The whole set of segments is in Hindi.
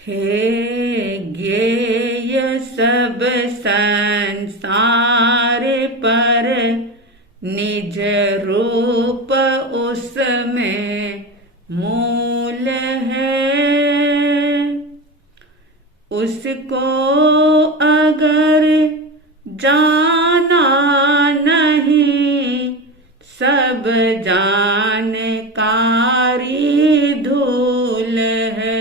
हे ज्ञेय सब संसार पर निज रूप उसमें मूल है। उसको अगर जाना नहीं सब जानकारी धूल है।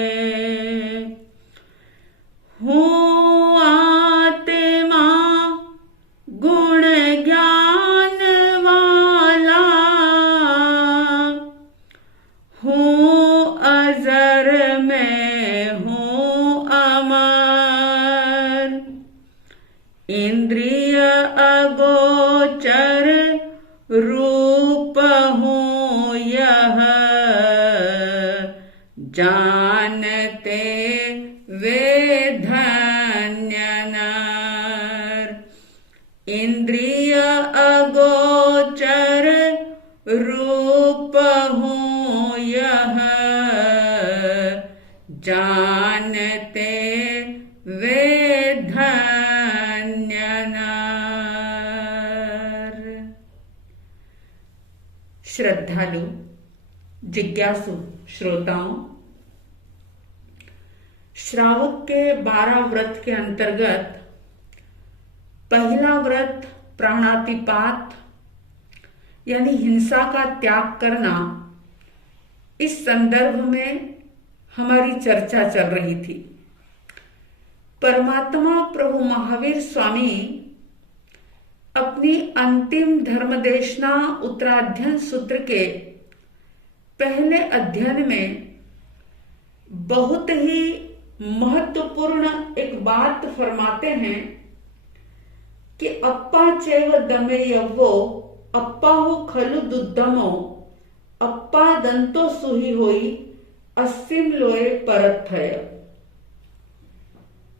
हूँ आत्मा गुण ज्ञान वाला, हूँ अजर में हूँ अमर। इंद्रिय अगोचर रूप हूँ यह, जानते वे धन्य नर। इंद्रिय अगोचर रूप हूँ यह, जानते वे धन्य नर। श्रद्धालु जिज्ञासु श्रोताओं, श्रावक के 12 व्रत के अंतर्गत पहला व्रत प्राणातिपात यानी हिंसा का त्याग करना, इस संदर्भ में हमारी चर्चा चल रही थी। परमात्मा प्रभु महावीर स्वामी अपनी अंतिम धर्मदेशना उत्तराध्ययन सूत्र के पहले अध्ययन में बहुत ही महत्वपूर्ण एक बात फरमाते हैं कि अप्पा चैव दमे यव्वो अप्पाहु खलु दुद्दमो अप्पा दंतो सुही होई अस्सिम लोए परथय।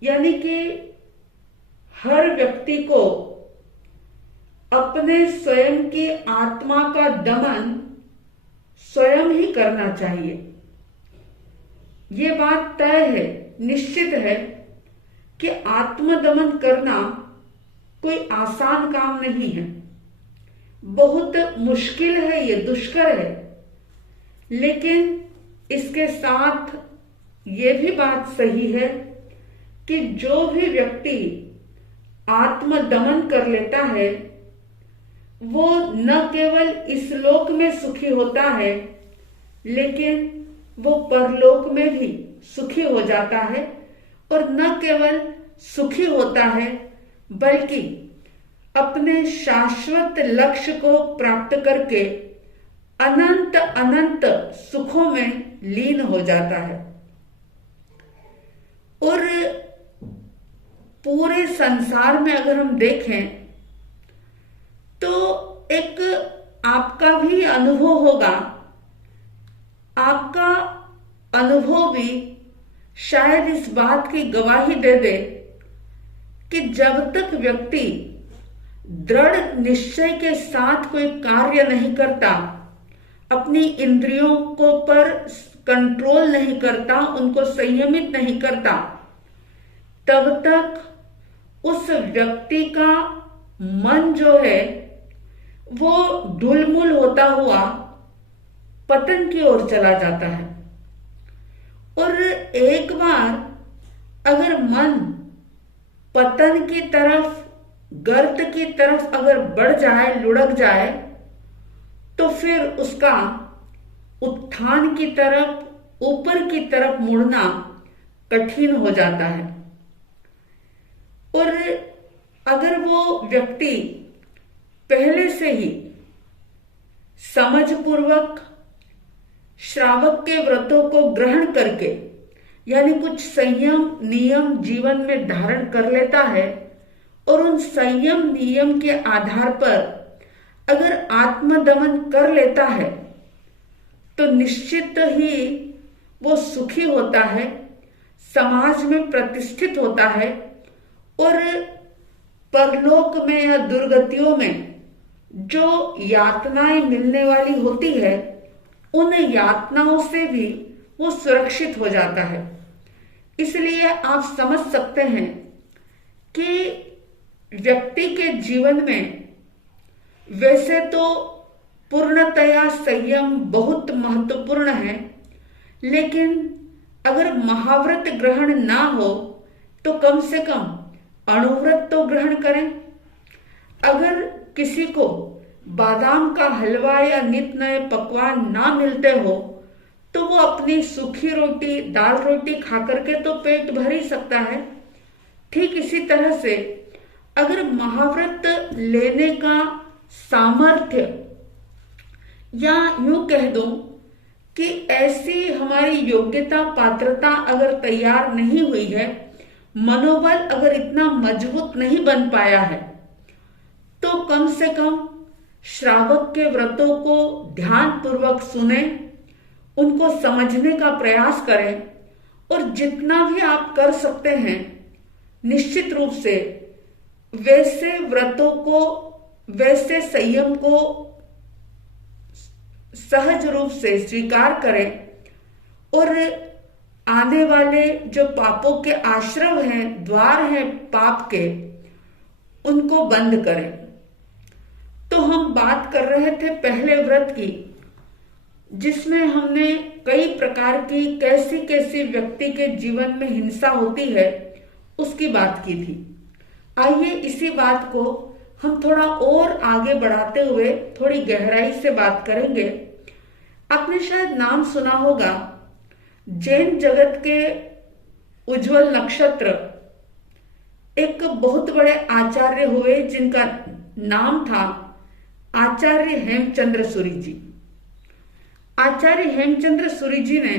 यानी कि हर व्यक्ति को अपने स्वयं की आत्मा का दमन स्वयं ही करना चाहिए। ये बात तय है, निश्चित है कि आत्मदमन करना कोई आसान काम नहीं है, बहुत मुश्किल है, ये दुष्कर है। लेकिन इसके साथ ये भी बात सही है कि जो भी व्यक्ति आत्मदमन कर लेता है वो न केवल इस लोक में सुखी होता है, लेकिन वो परलोक में भी सुखी हो जाता है। और न केवल सुखी होता है बल्कि अपने शाश्वत लक्ष्य को प्राप्त करके अनंत अनंत सुखों में लीन हो जाता है। और पूरे संसार में अगर हम देखें तो एक आपका भी अनुभव होगा, आपका अनुभव भी शायद इस बात की गवाही दे दे कि जब तक व्यक्ति दृढ़ निश्चय के साथ कोई कार्य नहीं करता, अपनी इंद्रियों को पर कंट्रोल नहीं करता, उनको संयमित नहीं करता, तब तक उस व्यक्ति का मन जो है वो ढुलमुल होता हुआ पतन की ओर चला जाता है। और एक बार अगर मन पतन की तरफ, गर्त की तरफ अगर बढ़ जाए, लुढ़क जाए, तो फिर उसका उत्थान की तरफ, ऊपर की तरफ मुड़ना कठिन हो जाता है। और अगर वो व्यक्ति पहले से ही समझपूर्वक श्रावक के व्रतों को ग्रहण करके, यानी कुछ संयम नियम जीवन में धारण कर लेता है और उन संयम नियम के आधार पर अगर आत्मदमन कर लेता है तो निश्चित ही वो सुखी होता है, समाज में प्रतिष्ठित होता है और परलोक में या दुर्गतियों में जो यातनाएं मिलने वाली होती है उन यातनाओं से भी वो सुरक्षित हो जाता है। इसलिए आप समझ सकते हैं कि व्यक्ति के जीवन में वैसे तो पूर्णतया संयम बहुत महत्वपूर्ण है, लेकिन अगर महाव्रत ग्रहण ना हो तो कम से कम अणुव्रत तो ग्रहण करें। अगर किसी को बादाम का हलवा या नित नए पकवान ना मिलते हो तो वो अपनी सूखी रोटी, दाल रोटी खा करके तो पेट भर ही सकता है। ठीक इसी तरह से अगर महाव्रत लेने का सामर्थ्य, या यूं कह दो कि ऐसी हमारी योग्यता पात्रता अगर तैयार नहीं हुई है, मनोबल अगर इतना मजबूत नहीं बन पाया है, तो कम से कम श्रावक के व्रतों को ध्यान पूर्वक सुने, उनको समझने का प्रयास करें और जितना भी आप कर सकते हैं निश्चित रूप से वैसे व्रतों को, वैसे संयम को सहज रूप से स्वीकार करें और आने वाले जो पापों के आश्रव हैं, द्वार हैं पाप के, उनको बंद करें। तो हम बात कर रहे थे पहले व्रत की, जिसमें हमने कई प्रकार की कैसी कैसी व्यक्ति के जीवन में हिंसा होती है उसकी बात की थी। आइए इसी बात को हम थोड़ा और आगे बढ़ाते हुए थोड़ी गहराई से बात करेंगे। आपने शायद नाम सुना होगा, जैन जगत के उज्जवल नक्षत्र एक बहुत बड़े आचार्य हुए जिनका नाम था आचार्य हेमचंद्र सूरी जी। आचार्य हेमचंद्र सूरी जी ने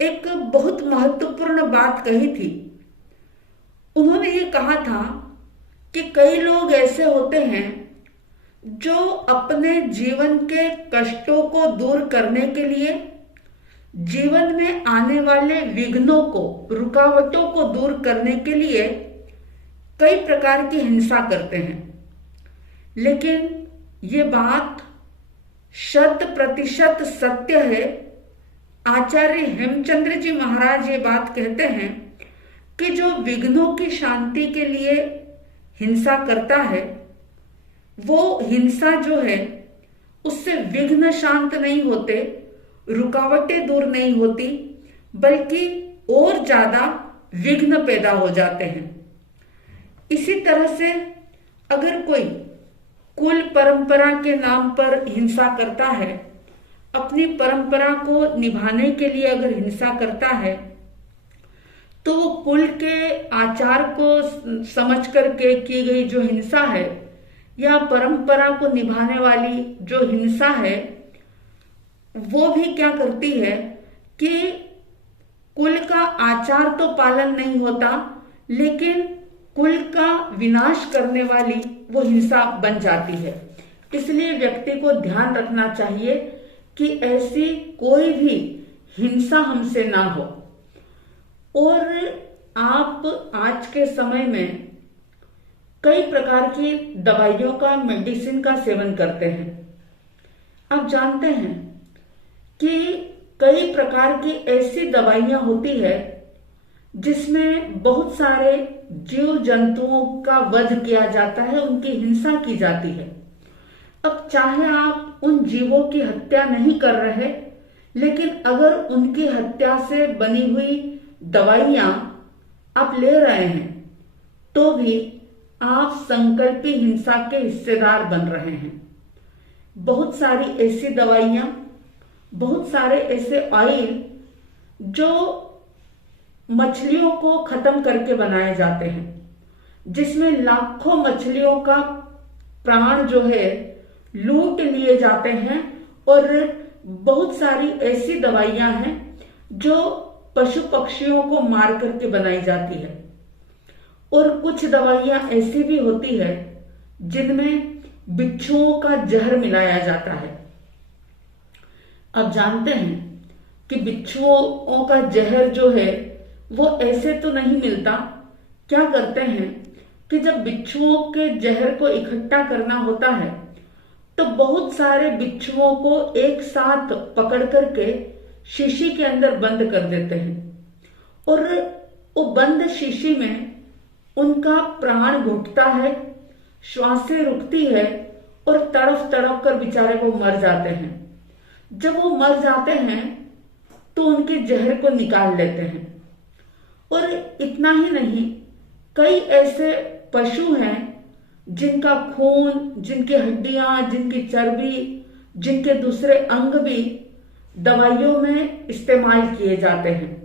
एक बहुत महत्वपूर्ण बात कही थी। उन्होंने ये कहा था कि कई लोग ऐसे होते हैं जो अपने जीवन के कष्टों को दूर करने के लिए, जीवन में आने वाले विघ्नों को, रुकावटों को दूर करने के लिए कई प्रकार की हिंसा करते हैं। लेकिन ये बात 100% सत्य है। आचार्य हेमचंद्र जी महाराज ये बात कहते हैं कि जो विघ्नों की शांति के लिए हिंसा करता है, वो हिंसा जो है उससे विघ्न शांत नहीं होते, रुकावटें दूर नहीं होती, बल्कि और ज्यादा विघ्न पैदा हो जाते हैं। इसी तरह से अगर कोई कुल परंपरा के नाम पर हिंसा करता है, अपनी परंपरा को निभाने के लिए अगर हिंसा करता है, तो वो कुल के आचार को समझ करके की गई जो हिंसा है या परंपरा को निभाने वाली जो हिंसा है, वो भी क्या करती है कि कुल का आचार तो पालन नहीं होता, लेकिन कुल का विनाश करने वाली वो हिंसा बन जाती है। इसलिए व्यक्ति को ध्यान रखना चाहिए कि ऐसी कोई भी हिंसा हमसे ना हो। और आप आज के समय में कई प्रकार की दवाइयों का, मेडिसिन का सेवन करते हैं। आप जानते हैं कि कई प्रकार की ऐसी दवाइयां होती है जिसमें बहुत सारे जीव जंतुओं का वध किया जाता है, उनकी हिंसा की जाती है। अब चाहे आप उन जीवों की हत्या नहीं कर रहे, लेकिन अगर उनकी हत्या से बनी हुई दवाइयां आप ले रहे हैं, तो भी आप संकल्पी हिंसा के हिस्सेदार बन रहे हैं। बहुत सारी ऐसी दवाइयां, बहुत सारे ऐसे ऑयल जो मछलियों को खत्म करके बनाए जाते हैं, जिसमें लाखों मछलियों का प्राण जो है लूट लिए जाते हैं। और बहुत सारी ऐसी दवाइयां हैं जो पशु पक्षियों को मार करके बनाई जाती है। और कुछ दवाइयां ऐसी भी होती है जिनमें बिच्छुओं का जहर मिलाया जाता है। आप जानते हैं कि बिच्छुओं का जहर जो है वो ऐसे तो नहीं मिलता। क्या करते हैं कि जब बिच्छुओं के जहर को इकट्ठा करना होता है, तो बहुत सारे बिच्छुओं को एक साथ पकड़ करके शीशी के अंदर बंद कर देते हैं और वो बंद शीशी में उनका प्राण घुटता है, श्वासें रुकती है और तड़फ तड़फ कर बेचारे वो मर जाते हैं। जब वो मर जाते हैं तो उनके जहर को निकाल लेते हैं। और इतना ही नहीं, कई ऐसे पशु हैं जिनका खून, जिनकी हड्डियां, जिनकी चर्बी, जिनके दूसरे अंग भी दवाइयों में इस्तेमाल किए जाते हैं।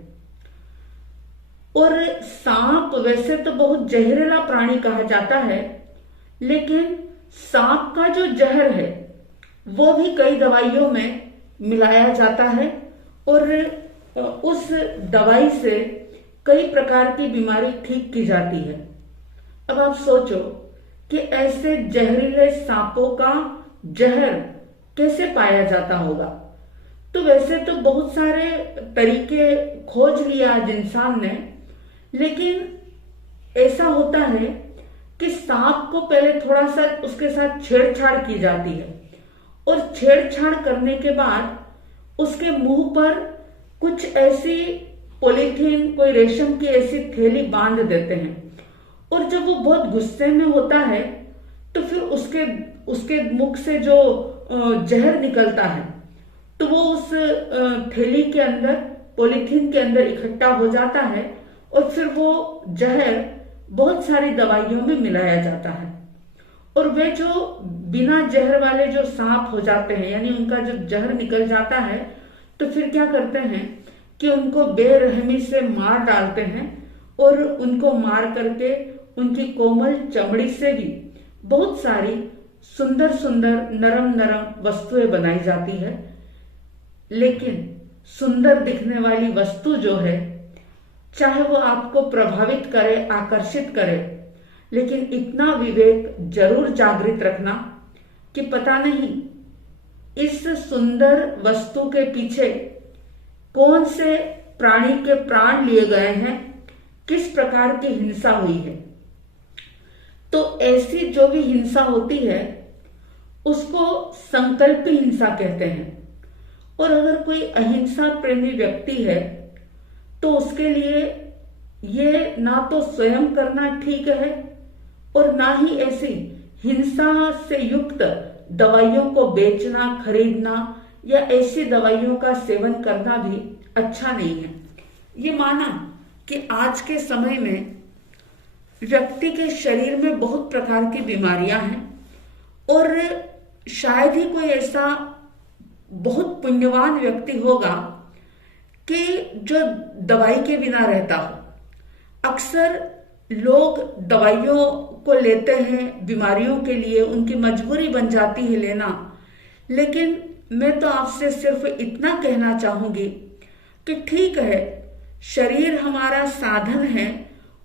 और सांप वैसे तो बहुत जहरीला प्राणी कहा जाता है, लेकिन सांप का जो जहर है वो भी कई दवाइयों में मिलाया जाता है और उस दवाई से कई प्रकार की बीमारी ठीक की जाती है। अब आप सोचो कि ऐसे जहरीले सांपों का जहर कैसे पाया जाता होगा। तो वैसे तो बहुत सारे तरीके खोज लिया आज इंसान ने, लेकिन ऐसा होता है कि सांप को पहले थोड़ा सा उसके साथ छेड़छाड़ की जाती है और छेड़छाड़ करने के बाद उसके मुंह पर कुछ ऐसी पॉलीथीन, कोई रेशम की ऐसी थैली बांध देते हैं। और जब वो बहुत गुस्से में होता है तो फिर उसके मुख से जो जहर निकलता है तो वो उस थैली के अंदर, पॉलीथीन के अंदर इकट्ठा हो जाता है और फिर वो जहर बहुत सारी दवाइयों में मिलाया जाता है। और वे जो बिना जहर वाले जो सांप हो जाते हैं, यानी उनका जो जहर निकल जाता है, तो फिर क्या करते हैं कि उनको बेरहमी से मार डालते हैं और उनको मार करके उनकी कोमल चमड़ी से भी बहुत सारी सुंदर सुंदर नरम नरम वस्तुएं बनाई जाती है। लेकिन सुंदर दिखने वाली वस्तु जो है, चाहे वो आपको प्रभावित करे, आकर्षित करे, लेकिन इतना विवेक जरूर जागृत रखना कि पता नहीं इस सुंदर वस्तु के पीछे कौन से प्राणी के प्राण लिए गए हैं, किस प्रकार की हिंसा हुई है। तो ऐसी जो भी हिंसा होती है उसको संकल्पी हिंसा कहते हैं। और अगर कोई अहिंसा प्रेमी व्यक्ति है तो उसके लिए ये ना तो स्वयं करना ठीक है और ना ही ऐसी हिंसा से युक्त दवाइयों को बेचना, खरीदना या ऐसी दवाइयों का सेवन करना भी अच्छा नहीं है। ये माना कि आज के समय में व्यक्ति के शरीर में बहुत प्रकार की बीमारियां हैं और शायद ही कोई ऐसा बहुत पुण्यवान व्यक्ति होगा कि जो दवाई के बिना रहता हो। अक्सर लोग दवाइयों को लेते हैं बीमारियों के लिए, उनकी मजबूरी बन जाती है लेना। लेकिन मैं तो आपसे सिर्फ इतना कहना चाहूंगी कि ठीक है, शरीर हमारा साधन है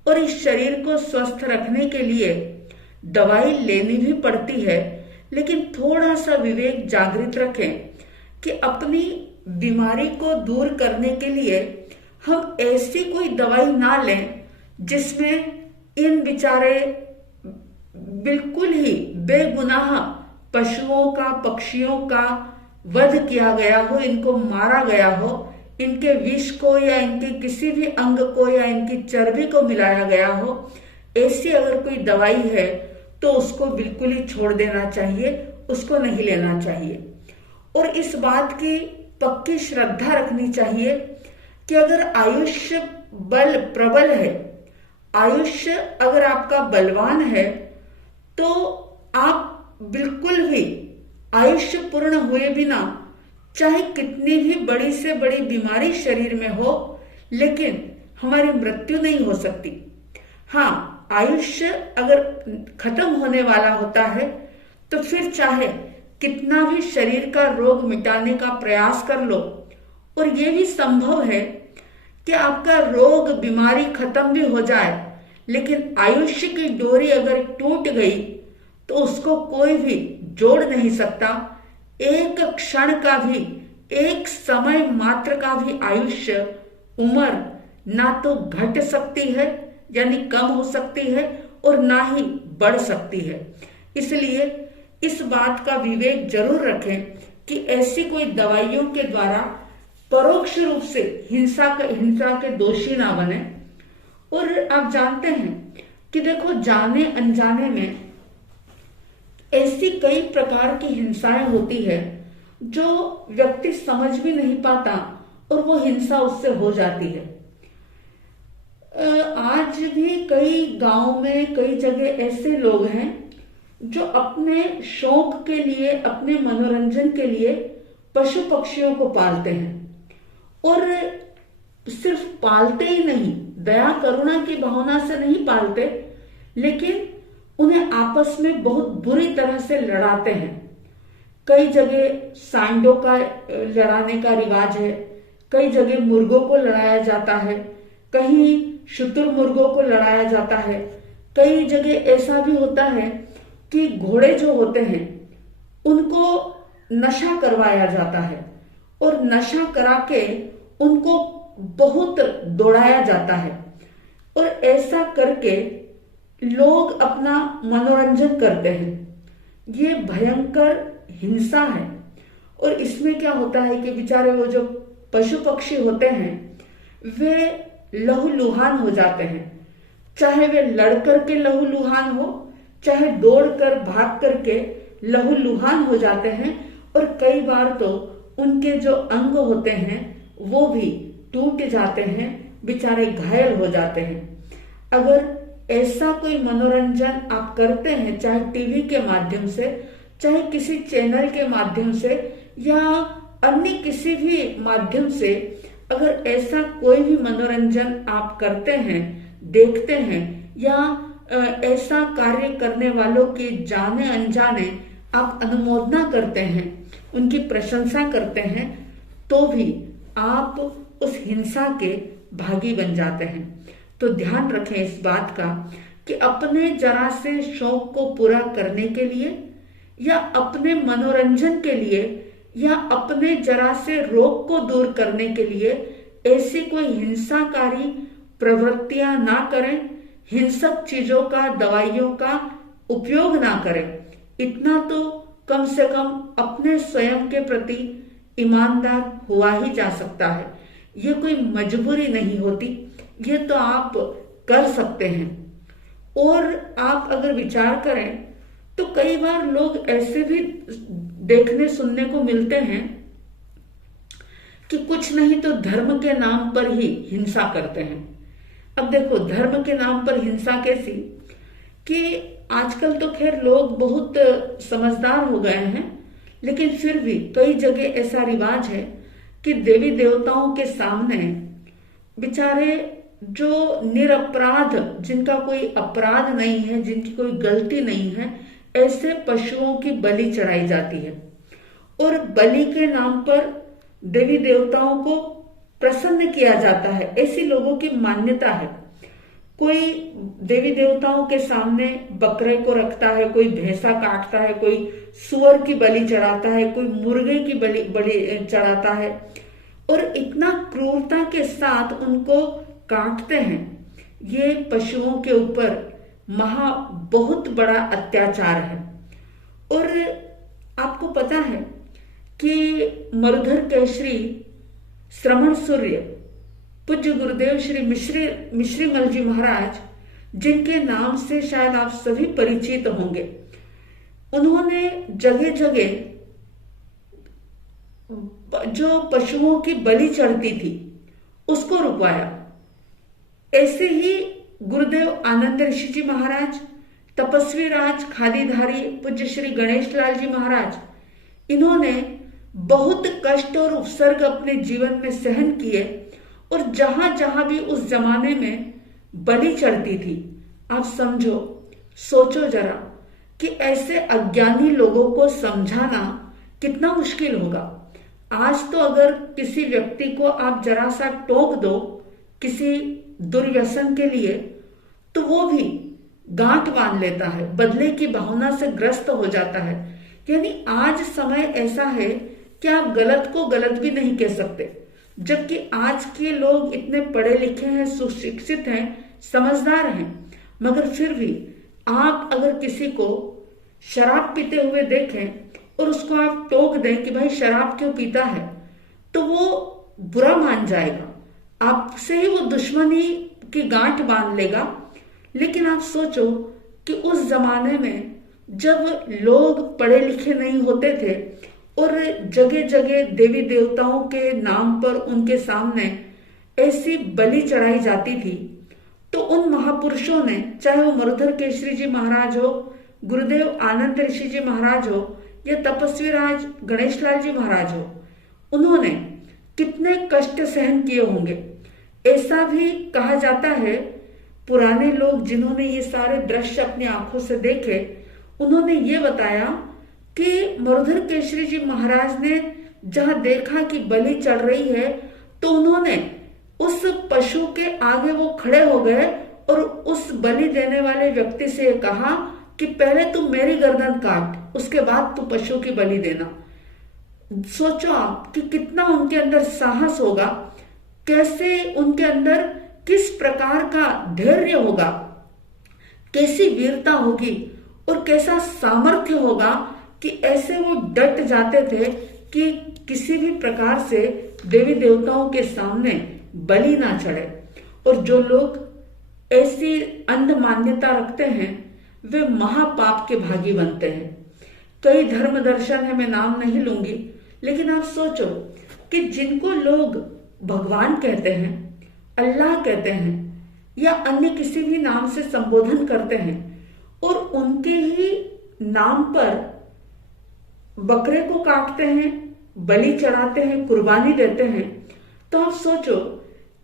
और इस शरीर को स्वस्थ रखने के लिए दवाई लेनी भी पड़ती है, लेकिन थोड़ा सा विवेक जागृत रखें कि अपनी बीमारी को दूर करने के लिए हम ऐसी कोई दवाई ना लें जिसमें इन बेचारे बिल्कुल ही बेगुनाह पशुओं का, पक्षियों का वध किया गया हो, इनको मारा गया हो, इनके विष को या इनके किसी भी अंग को या इनकी चर्बी को मिलाया गया हो। ऐसी अगर कोई दवाई है तो उसको बिल्कुल ही छोड़ देना चाहिए, उसको नहीं लेना चाहिए। और इस बात की पक्की श्रद्धा रखनी चाहिए कि अगर आयुष्य बल प्रबल है, आयुष्य अगर आपका बलवान है, तो आप बिल्कुल भी आयुष्य पूर्ण हुए बिना चाहे कितनी भी बड़ी से बड़ी बीमारी शरीर में हो, लेकिन हमारी मृत्यु नहीं हो सकती। हाँ, आयुष्य अगर खत्म होने वाला होता है तो फिर चाहे कितना भी शरीर का रोग मिटाने का प्रयास कर लो, और ये भी संभव है कि आपका रोग बीमारी खत्म भी हो जाए, लेकिन आयुष्य की डोरी अगर टूट गई तो उसको कोई भी जोड़ नहीं सकता। एक क्षण का भी, एक समय मात्र का भी आयुष्य, उम्र ना तो घट सकती है यानी कम हो सकती है और ना ही बढ़ सकती है। इसलिए इस बात का विवेक जरूर रखें कि ऐसी कोई दवाइयों के द्वारा परोक्ष रूप से हिंसा के दोषी ना बने। और आप जानते हैं कि देखो, जाने अनजाने में ऐसी कई प्रकार की हिंसाएं होती है जो व्यक्ति समझ भी नहीं पाता और वो हिंसा उससे हो जाती है। आज भी कई गांव में, कई जगह ऐसे लोग हैं जो अपने शौक के लिए, अपने मनोरंजन के लिए पशु पक्षियों को पालते हैं। और सिर्फ पालते ही नहीं, दया करुणा की भावना से नहीं पालते, लेकिन उन्हें आपस में बहुत बुरी तरह से लड़ाते हैं। कई जगह सांडों का लड़ाने का रिवाज है, कई जगह मुर्गों को लड़ाया जाता है, कहीं शुतुरमुर्गों को लड़ाया जाता है। कई जगह ऐसा भी होता है कि घोड़े जो होते हैं उनको नशा करवाया जाता है और नशा करा के उनको बहुत दौड़ाया जाता है। और ऐसा करके लोग अपना मनोरंजन करते हैं। ये भयंकर हिंसा है। और इसमें क्या होता है कि बेचारे वो जो पशु पक्षी होते हैं वे लहूलुहान हो जाते हैं। चाहे वे लड़ करके लहूलुहान हो, चाहे दौड़ कर भाग करके लहूलुहान हो जाते हैं। और कई बार तो उनके जो अंग होते हैं वो भी टूट जाते हैं, बेचारे घायल हो जाते हैं। अगर ऐसा कोई मनोरंजन आप करते हैं, चाहे टीवी के माध्यम से, चाहे किसी चैनल के माध्यम से या अन्य किसी भी माध्यम से, अगर ऐसा कोई भी मनोरंजन आप करते हैं, देखते हैं या ऐसा कार्य करने वालों की जाने अनजाने आप अनुमोदना करते हैं, उनकी प्रशंसा करते हैं, तो भी आप उस हिंसा के भागी बन जाते हैं। तो ध्यान रखें इस बात का कि अपने जरा से शौक को पूरा करने के लिए या अपने मनोरंजन के लिए या अपने जरा से रोग को दूर करने के लिए ऐसी कोई हिंसाकारी प्रवृत्तियां ना करें, हिंसक चीजों का, दवाइयों का उपयोग ना करें। इतना तो कम से कम अपने स्वयं के प्रति ईमानदार हुआ ही जा सकता है। ये कोई मजबूरी नहीं होती, ये तो आप कर सकते हैं। और आप अगर विचार करें तो कई बार लोग ऐसे भी देखने सुनने को मिलते हैं कि कुछ नहीं तो धर्म के नाम पर ही हिंसा करते हैं। अब देखो, धर्म के नाम पर हिंसा कैसी कि आजकल तो खैर लोग बहुत समझदार हो गए हैं, लेकिन फिर भी कई जगह ऐसा रिवाज है कि देवी देवताओं के सामने बेचारे जो निरपराध, जिनका कोई अपराध नहीं है, जिनकी कोई गलती नहीं है, ऐसे पशुओं की बलि चढ़ाई जाती है। और बलि के नाम पर देवी देवताओं को प्रसन्न किया जाता है, ऐसी लोगों की मान्यता है। कोई देवी देवताओं के सामने बकरे को रखता है, कोई भैंसा काटता है, कोई सुअर की बलि चढ़ाता है, कोई मुर्गे की बलि चढ़ाता है और इतना क्रूरता के साथ उनको काटते हैं। ये पशुओं के ऊपर बहुत बड़ा अत्याचार है। और आपको पता है कि मरुधर केसरी श्रमण सूर्य पूज्य गुरुदेव श्री मिश्रीमल जी महाराज, जिनके नाम से शायद आप सभी परिचित होंगे, उन्होंने जगह जगह जो पशुओं की बलि चढ़ती थी उसको रुकवाया। ऐसे ही गुरुदेव आनंद ऋषि जी महाराज, तपस्वी राज खादीधारी पूज्य श्री गणेश लाल जी महाराज, इन्होंने बहुत कष्ट और उपसर्ग अपने जीवन में सहन किए। और जहां जहां भी उस जमाने में बलि चढ़ती थी, आप समझो, सोचो जरा कि ऐसे अज्ञानी लोगों को समझाना कितना मुश्किल होगा। आज तो अगर किसी व्यक्ति को आप जरा सा टोक दो किसी दुर्व्यसन के लिए, तो वो भी गांठ बांध लेता है, बदले की भावना से ग्रस्त हो जाता है। यानी आज समय ऐसा है कि आप गलत को गलत भी नहीं कह सकते, जबकि आज के लोग इतने पढ़े लिखे हैं, सुशिक्षित हैं, समझदार हैं, मगर फिर भी आप अगर किसी को शराब पीते हुए देखें और उसको आप टोक दें कि भाई शराब क्यों पीता है, तो वो बुरा मान जाएगा, आपसे ही वो दुश्मनी की गांठ बांध लेगा। लेकिन आप सोचो कि उस जमाने में जब लोग पढ़े लिखे नहीं होते थे और जगह जगह देवी देवताओं के नाम पर उनके सामने ऐसी बलि चढ़ाई जाती थी, तो उन महापुरुषों ने, चाहे वो मरुधर केशरी जी महाराज हो, गुरुदेव आनंद ऋषि जी महाराज हो या तपस्वी राज गणेश लाल जी महाराज हो, उन्होंने कितने कष्ट सहन किए होंगे। ऐसा भी कहा जाता है, पुराने लोग जिन्होंने ये सारे दृश्य अपनी आंखों से देखे, उन्होंने ये बताया कि मरुधर केशरी जी महाराज ने जहां देखा कि बलि चढ़ रही है, तो उन्होंने उस पशु के आगे वो खड़े हो गए और उस बलि देने वाले व्यक्ति से कहा कि पहले तू मेरी गर्दन काट, उसके बाद तू पशु की बलि देना। सोचो आप कि कितना उनके अंदर साहस होगा, कैसे उनके अंदर किस प्रकार का धैर्य होगा, कैसी वीरता होगी और कैसा सामर्थ्य होगा कि ऐसे वो डट जाते थे कि किसी भी प्रकार से देवी देवताओं के सामने बलि ना चढ़े। और जो लोग ऐसी अंध मान्यता रखते हैं वे महापाप के भागी बनते हैं। कई धर्म दर्शन है, मैं नाम नहीं लूंगी, लेकिन आप सोचो कि जिनको लोग भगवान कहते हैं, अल्लाह कहते हैं या अन्य किसी भी नाम से संबोधन करते हैं और उनके ही नाम पर बकरे को काटते हैं, बलि चढ़ाते हैं, कुर्बानी देते हैं, तो आप सोचो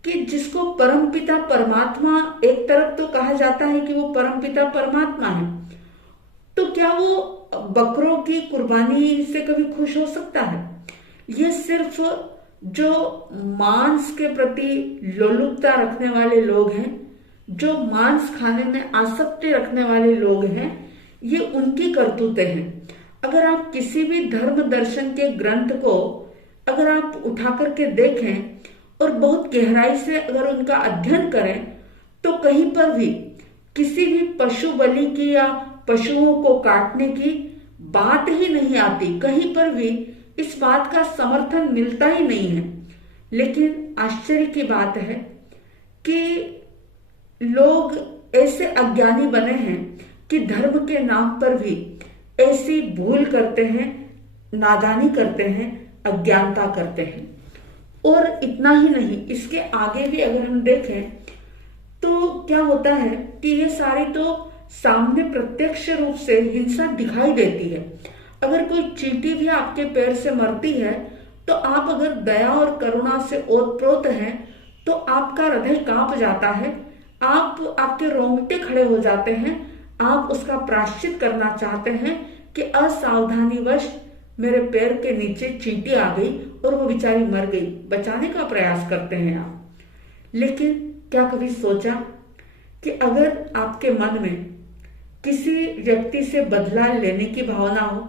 कि जिसको परमपिता परमात्मा, एक तरफ तो कहा जाता है कि वो परमपिता परमात्मा है, तो क्या वो बकरों की कुर्बानी से कभी खुश हो सकता है? ये सिर्फ जो मांस के प्रति लोलुपता रखने वाले लोग हैं, जो मांस खाने में आसक्ति रखने वाले लोग हैं, ये उनकी करतूतें हैं। अगर आप किसी भी धर्म दर्शन के ग्रंथ को अगर आप उठा करके देखें और बहुत गहराई से अगर उनका अध्ययन करें, तो कहीं पर भी किसी भी पशु बलि की या पशुओं को काटने की बात ही नहीं आती। कहीं पर भी इस बात का समर्थन मिलता ही नहीं है। लेकिन आश्चर्य की बात है कि लोग ऐसे अज्ञानी बने हैं कि धर्म के नाम पर भी ऐसी भूल करते हैं, नादानी करते हैं, अज्ञानता करते हैं। और इतना ही नहीं, इसके आगे भी अगर हम देखें तो क्या होता है कि ये सारी तो सामने प्रत्यक्ष रूप से हिंसा दिखाई देती है। अगर कोई चींटी भी आपके पैर से मरती है तो आप अगर दया और करुणा से ओतप्रोत हैं तो आपका हृदय कांप जाता है, आपके रोंगटे खड़े हो जाते हैं, आप उसका प्रायश्चित करना चाहते हैं कि असावधानीवश मेरे पैर के नीचे चींटी आ गई और वो बेचारी मर गई, बचाने का प्रयास करते हैं आप। लेकिन क्या कभी सोचा कि अगर आपके मन में किसी व्यक्ति से बदला लेने की भावना हो,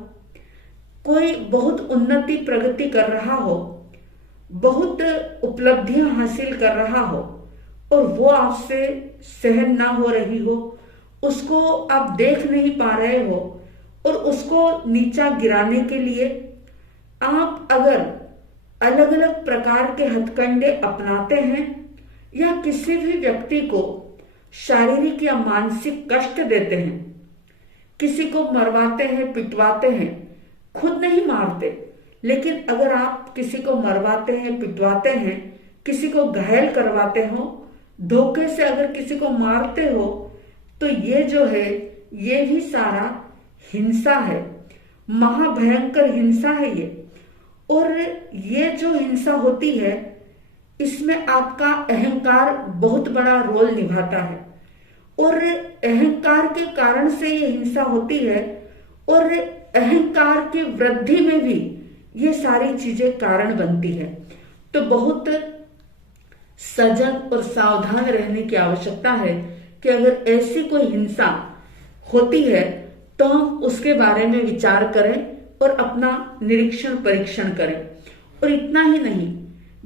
कोई बहुत उन्नति प्रगति कर रहा हो, बहुत उपलब्धियां हासिल कर रहा हो और वो आपसे सहन ना हो रही हो, उसको आप देख नहीं पा रहे हो और उसको नीचा गिराने के लिए आप अगर अलग अलग प्रकार के हथकंडे अपनाते हैं या किसी भी व्यक्ति को शारीरिक या मानसिक कष्ट देते हैं, किसी को मरवाते हैं, पिटवाते हैं, खुद नहीं मारते, लेकिन अगर आप किसी को मरवाते हैं, पिटवाते हैं, किसी को घायल करवाते हो, धोखे से अगर किसी को मारते हो, तो ये जो है ये भी सारा हिंसा है, महाभयंकर हिंसा है ये। और ये जो हिंसा होती है इसमें आपका अहंकार बहुत बड़ा रोल निभाता है और अहंकार के कारण से ये हिंसा होती है और अहंकार की वृद्धि में भी ये सारी चीजें कारण बनती है। तो बहुत सजग और सावधान रहने की आवश्यकता है कि अगर ऐसी कोई हिंसा होती है तो हम उसके बारे में विचार करें और अपना निरीक्षण परीक्षण करें। और इतना ही नहीं,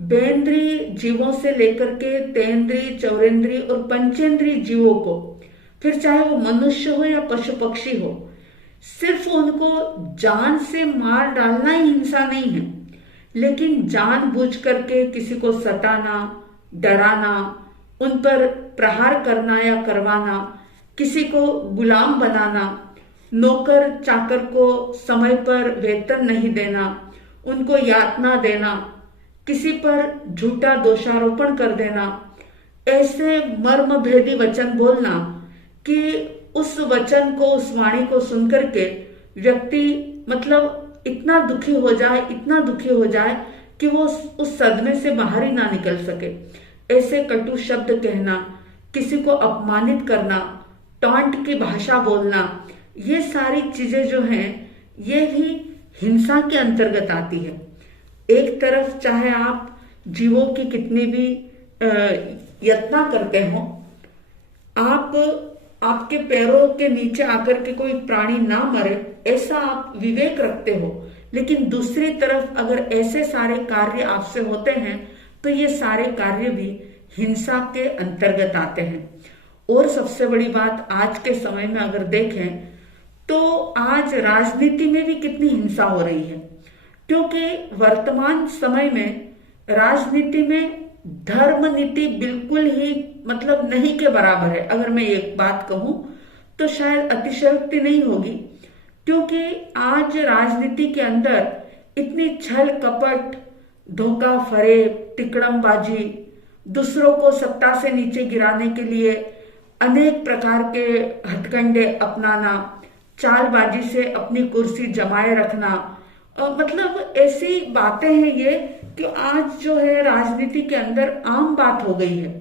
बेंद्रीय जीवों से लेकर के तेंद्रीय, चौरेंद्रीय और पंचेंद्रीय जीवों को, फिर चाहे वो मनुष्य हो या पशु पक्षी हो, सिर्फ उनको जान से मार डालना ही हिंसा नहीं है। लेकिन जानबूझ करके किसी को सताना, डराना, उन पर प्रहार करना या करवाना, किसी को गुलाम बनाना, नौकर चाकर को समय पर वेतन नहीं देना, उनको यातना देना, किसी पर झूठा दोषारोपण कर देना, ऐसे मर्म भेदी वचन बोलना कि उस वचन को, उस वाणी को सुनकर के व्यक्ति मतलब इतना दुखी हो जाए, इतना दुखी हो जाए कि वो उस सदमे से बाहर ही ना निकल सके। ऐसे कटु शब्द कहना, किसी को अपमानित करना, टॉन्ट की भाषा बोलना, ये सारी चीजें जो हैं ये भी हिंसा के अंतर्गत आती है। एक तरफ चाहे आप जीवों की कितनी भी यातना करते हो, आपके पैरों के नीचे आकर के कोई प्राणी ना मरे, ऐसा आप विवेक रखते हो, लेकिन दूसरी तरफ अगर ऐसे सारे कार्य आपसे होते हैं तो ये सारे कार्य भी हिंसा के अंतर्गत आते हैं। और सबसे बड़ी बात, आज के समय में अगर देखें तो आज राजनीति में भी कितनी हिंसा हो रही है, क्योंकि वर्तमान समय में राजनीति में धर्म नीति बिल्कुल ही मतलब नहीं के बराबर है। अगर मैं एक बात कहूं तो शायद अतिशयोक्ति नहीं होगी, क्योंकि आज राजनीति के अंदर इतनी छल कपट, धोखा फरेब, तिकड़मबाजी, दूसरों को सत्ता से नीचे गिराने के लिए अनेक प्रकार के हथकंडे अपनाना, चालबाजी से अपनी कुर्सी जमाए रखना, मतलब ऐसी बातें हैं ये कि आज जो है राजनीति के अंदर आम बात हो गई है।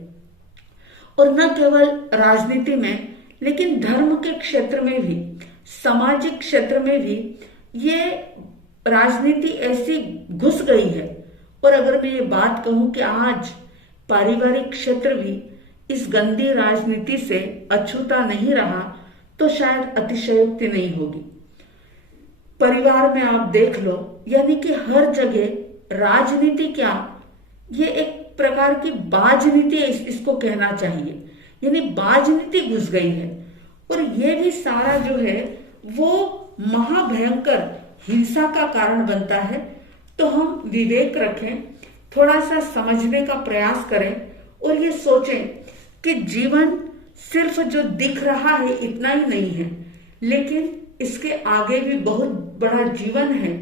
और न केवल राजनीति में, लेकिन धर्म के क्षेत्र में भी, सामाजिक क्षेत्र में भी ये राजनीति ऐसी घुस गई है। और अगर मैं ये बात कहूं कि आज पारिवारिक क्षेत्र भी इस गंदी राजनीति से अछूता नहीं रहा तो शायद अतिशयोक्ति नहीं होगी। परिवार में आप देख लो, यानी कि हर जगह राजनीति क्या, ये एक प्रकार की बाजनीति इसको कहना चाहिए, यानी बाजनीति घुस गई है। और ये भी सारा जो है वो महाभयंकर हिंसा का कारण बनता है। तो हम विवेक रखें, थोड़ा सा समझने का प्रयास करें और ये सोचें कि जीवन सिर्फ जो दिख रहा है इतना ही नहीं है, लेकिन इसके आगे भी बहुत बड़ा जीवन है।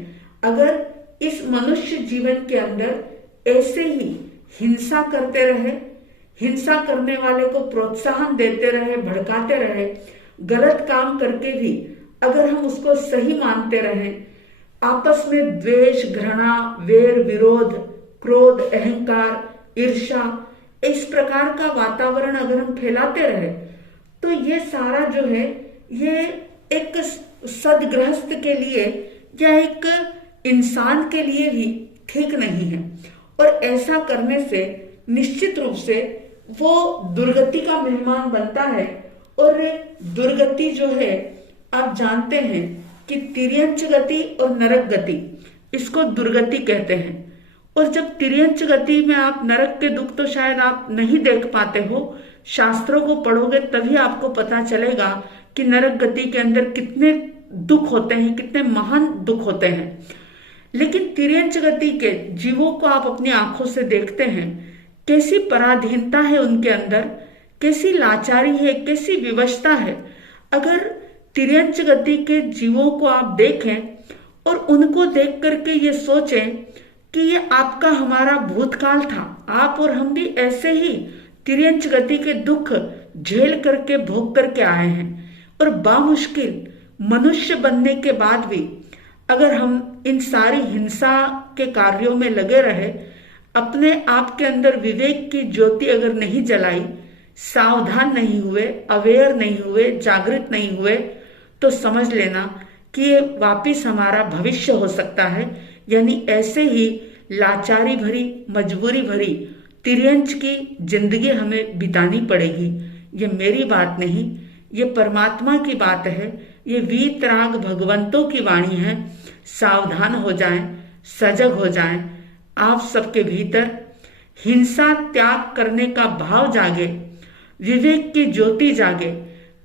अगर इस मनुष्य जीवन के अंदर ऐसे ही हिंसा करते रहे, हिंसा करने वाले को प्रोत्साहन देते रहे, भड़काते रहे, गलत काम करके भी अगर हम उसको सही मानते रहे, आपस में द्वेष, घृणा, वेर, विरोध, क्रोध, अहंकार, ईर्ष्या, इस प्रकार का वातावरण अगर हम फैलाते रहे तो ये सारा जो है ये एक सदगृहस्थ के लिए या एक इंसान के लिए भी ठीक नहीं है। और ऐसा करने से निश्चित रूप से वो दुर्गति का मेहमान बनता है। और दुर्गति जो है आप जानते हैं कि तिर्यंच गति और नरक गति, इसको दुर्गति कहते हैं। और जब तिर्यंच गति में आप नरक के दुख तो शायद आप नहीं देख पाते हो, शास्त्रों को पढ़ोगे तभी आपको पता चलेगा कि नरक गति के अंदर कितने दुख होते हैं, कितने महान दुख होते हैं। लेकिन तिर्यंच गति के जीवों को आप अपनी आंखों से देखते हैं, कैसी पराधीनता है उनके अंदर, कैसी लाचारी है, कैसी विवशता है। अगर तिर्यंच गति के जीवों को आप देखें और उनको देख करके ये सोचें कि ये आपका हमारा भूतकाल था, आप और हम भी ऐसे ही तिर्यंच गति के दुख झेल करके भोग करके आए हैं। और बामुश्किल मनुष्य बनने के बाद भी अगर हम इन सारी हिंसा के कार्यों में लगे रहे, अपने आप के अंदर विवेक की ज्योति अगर नहीं जलाई, सावधान नहीं हुए, अवेयर नहीं हुए, जागृत नहीं हुए, तो समझ लेना कि ये वापिस हमारा भविष्य हो सकता है। यानी ऐसे ही लाचारी भरी, मजबूरी भरी तिर्यंच की जिंदगी हमें बितानी पड़ेगी। ये मेरी बात नहीं, ये परमात्मा की बात है, ये वीतराग भगवंतों की वाणी है। सावधान हो जाएं, सजग हो जाएं, आप सबके भीतर हिंसा त्याग करने का भाव जागे, विवेक की ज्योति जागे,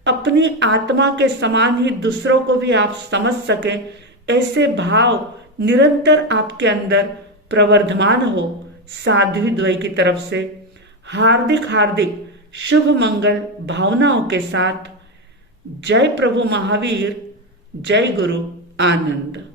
अपनी आत्मा के समान ही दूसरों को भी आप समझ सकें, ऐसे भाव निरंतर आपके अंदर प्रवर्धमान हो। साध्वी द्वय की तरफ से हार्दिक हार्दिक शुभ मंगल भावनाओं के साथ जय प्रभु महावीर, जय गुरु आनंद।